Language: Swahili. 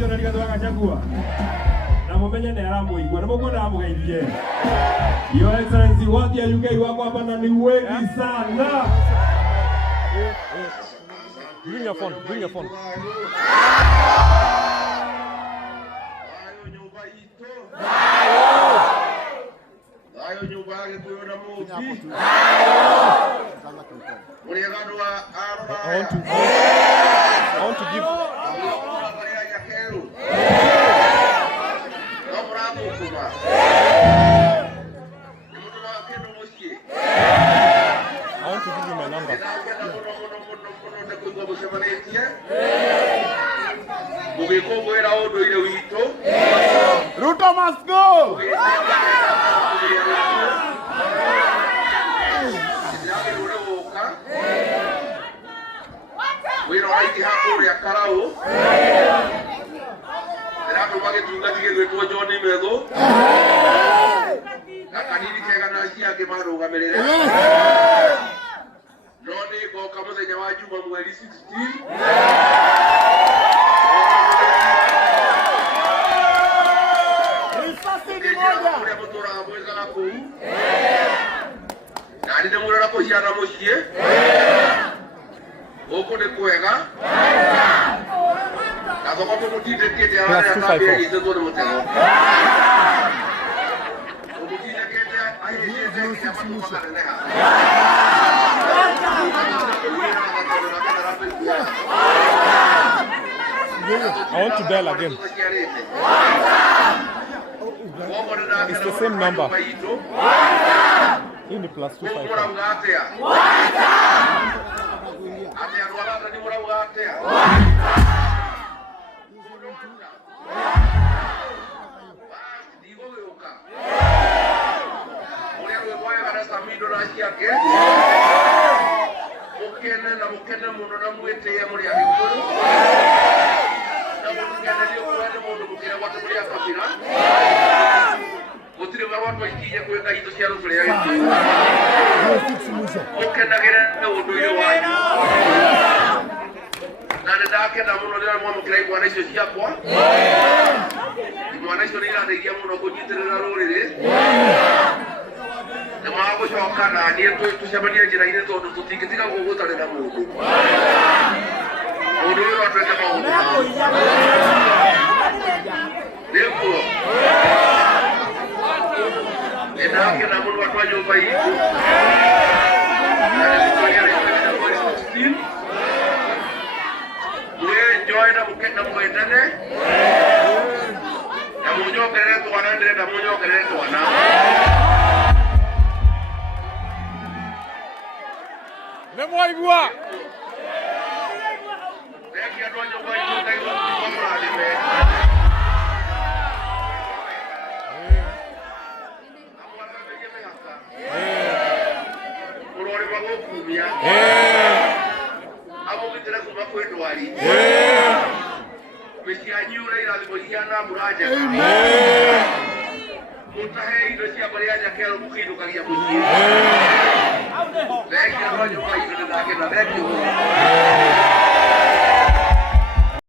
yona ligathwa gachagua na mumenye ne aramu igwa na mugo na mugeithie Your Excellency watu ya UK wako hapa na ni wengi sana. Bring your phone. Ayo nyumba yake kuona mobi. I want to give. You my number. Ruto must go. We don't like the hapo ya karao. Era kwa ke tunga tige kwa John Methu. Na kanini kega na cia ke maruga merere. Noni ko kamuthenya wa Juma mweri 16. Nani ndemurora ko ciana mucie oko ne kwega na thoko ko mutinde kete ara ya kabia ite to mutego mutinde kete ai ite ke ama ko kana neha I want to dial again. It's the same number. In the +255. Thank you.